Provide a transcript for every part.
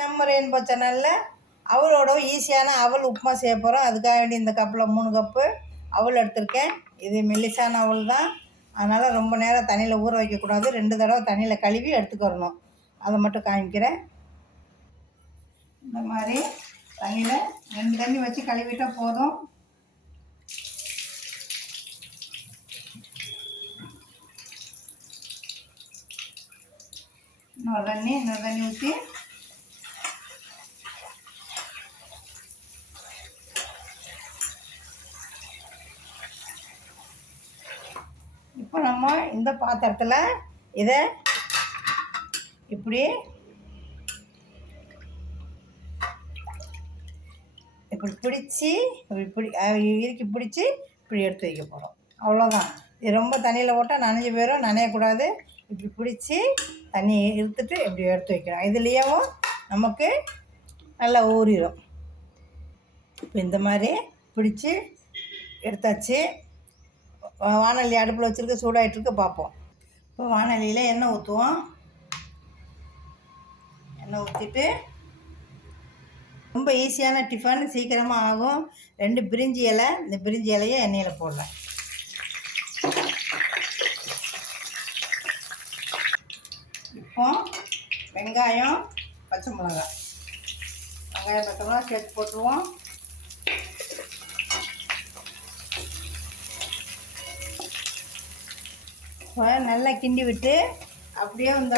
நம்ம ரெயின்போ சேனலில் அவளோட ஈஸியான அவல் உப்புமா செய்ய போகிறோம். அதுக்காக வேண்டி இந்த கப்பில் 3 கப்பு அவல் எடுத்திருக்கேன். இது மெல்லிசான அவல் தான், அதனால் ரொம்ப நேரம் தண்ணியில் ஊற வைக்கக்கூடாது. 2 தடவை தண்ணியில் கழுவி எடுத்துக்கிறணும். அதை மட்டும் காமிக்கிறேன். இந்த மாதிரி தண்ணியில் 2 தண்ணி வச்சு கழுவிட்டால் போதும். இன்னொரு தண்ணி ஊற்றி இப்போ நம்ம இந்த பாத்திரத்தில் இதை இப்படி பிடிச்சி இறுக்கி பிடிச்சி இப்படி எடுத்து வைக்க போகிறோம். அவ்வளோதான். இது ரொம்ப தண்ணியில் போட்டால் நனைஞ்சு போயிடும், நனையக்கூடாது. இப்படி பிடிச்சி தண்ணி இழுத்துட்டு இப்படி எடுத்து வைக்கிறோம். இதுலேயும் நமக்கு நல்லா ஊறிடும். இப்போ இந்த மாதிரி பிடிச்சி எடுத்தாச்சு. வானொலி அடுப்பில் வச்சுருக்க சூடாகிட்டுருக்கு, பார்ப்போம். இப்போ வானொலியில் எண்ணெய் ஊற்றுவோம். எண்ணெய் ஊற்றிட்டு ரொம்ப ஈஸியான டிஃபன், சீக்கிரமாக ஆகும். 2 பிரிஞ்சி இலை, இந்த பிரிஞ்சி இலையை எண்ணெயில் போடலாம். இப்போ வெங்காயம் பச்சை மிளகாய் சேர்த்து போட்டுருவோம். நல்லா கிண்டி விட்டு அப்படியே இந்த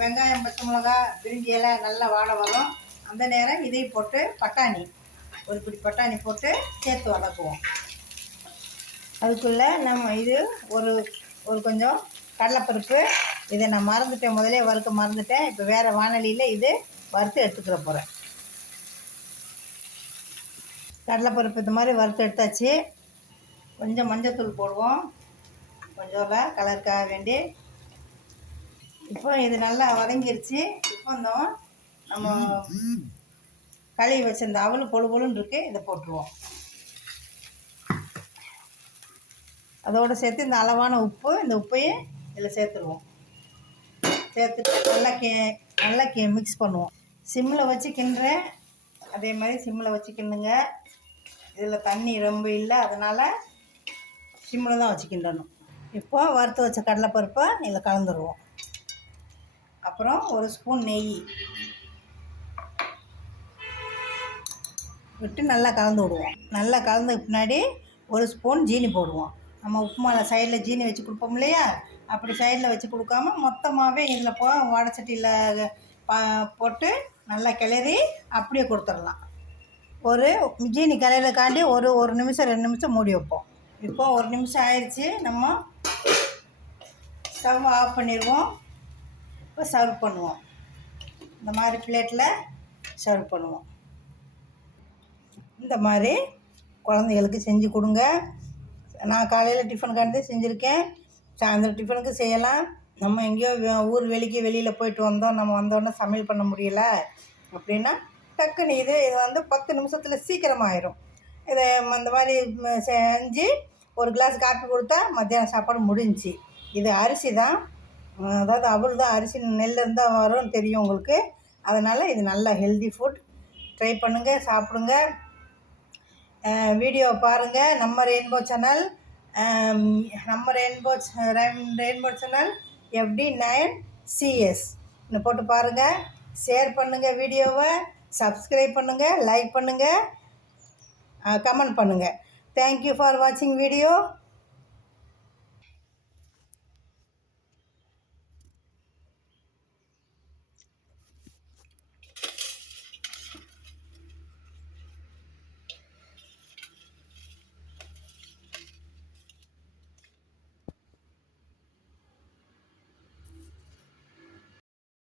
வெங்காயம் பச்சை மிளகாய் பிரிஞ்சி இலை நல்லா வாட வரும். அந்த நேரம் இதை போட்டு பட்டாணி, ஒரு பிடி பட்டாணி போட்டு சேர்த்து வதக்குவோம். அதுக்குள்ளே நம்ம இது ஒரு கொஞ்சம் கடலைப்பருப்பு, இதை நான் மறந்துட்டேன், முதலே வறுக்க மறந்துட்டேன். இப்போ வேறு வானொலியில் இது வறுத்து எடுத்துக்கிற போகிறேன். கடலைப்பருப்பு இந்த மாதிரி வறுத்து எடுத்தாச்சு. கொஞ்சம் மஞ்சத்தூள் போடுவோம், கொஞ்சம் கலருக்காக வேண்டி. இப்போ இது நல்லா வதங்கிருச்சு. இப்போ நம்ம கழுவி வச்சிருந்த அவல் பொழுன்னு இருக்குது, இதை போட்டுருவோம். அதோடு சேர்த்து இந்த அளவான உப்பு, இந்த உப்பையும் இதில் சேர்த்துருவோம். சேர்த்துட்டு நல்லா மிக்ஸ் பண்ணுவோம். சிம்மில் வச்சு கிண்டுறேன், அதே மாதிரி சிம்மில் வச்சு கிண்டுங்க. இதில் தண்ணி ரொம்ப இல்லை, அதனால் சிம்மில் தான் வச்சு கிண்டணும். இப்போ வறுத்து வச்ச கடலைப்பருப்பை இதில் கலந்துருவோம். அப்புறம் 1 ஸ்பூன் நெய் விட்டு நல்லா கலந்து விடுவோம். நல்லா கலந்துக்கு பின்னாடி 1 ஸ்பூன் ஜீனி போடுவோம். நம்ம உப்புமாவில் சைடில் ஜீனி வச்சு கொடுப்போம் இல்லையா, அப்படி சைடில் வச்சு கொடுக்காம மொத்தமாகவே இதில் வடைச்சட்டியில் போட்டு நல்லா கிளறி அப்படியே கொடுத்துடலாம். ஒரு ஜீனி கிளறக்காண்டி ஒரு நிமிஷம் 2 நிமிஷம் மூடி வைப்போம். இப்போ 1 நிமிஷம் ஆயிடுச்சு. நம்ம ஸ்டவ் ஆஃப் பண்ணிடுவோம். இப்போ சர்வ் பண்ணுவோம். இந்த மாதிரி பிளேட்டில் சர்வ் பண்ணுவோம். இந்த மாதிரி குழந்தைகளுக்கு செஞ்சு கொடுங்க. நான் காலையில் டிஃபனுக்காண்டி செஞ்சுருக்கேன், சாயந்தரம் டிஃபனுக்கு செய்யலாம். நம்ம எங்கேயோ வெளியில் போயிட்டு வந்தோம், நம்ம வந்தோடனே சமையல் பண்ண முடியல அப்படின்னா டக்குன்னு இது 10 நிமிஷத்தில் சீக்கிரமாகிடும். இதை இந்த மாதிரி செஞ்சு ஒரு கிளாஸ் காப்பி கொடுத்தா மத்தியானம் சாப்பாடு முடிஞ்சிச்சு. இது அரிசி தான், அதாவது அவல் தான், அரிசி நெல்லிருந்து தான் வரும்னு தெரியும் உங்களுக்கு. அதனால் இது நல்ல ஹெல்தி ஃபுட். ட்ரை பண்ணுங்கள், சாப்பிடுங்க. வீடியோ பாருங்கள். நம்ம ரெயின்போ சேனல் FD9CS போட்டு பாருங்கள். ஷேர் பண்ணுங்கள், வீடியோவை சப்ஸ்கிரைப் பண்ணுங்கள், லைக் பண்ணுங்கள், கமெண்ட் பண்ணுங்கள். தேங்க்யூ ஃபார் வாட்சிங் வீடியோ.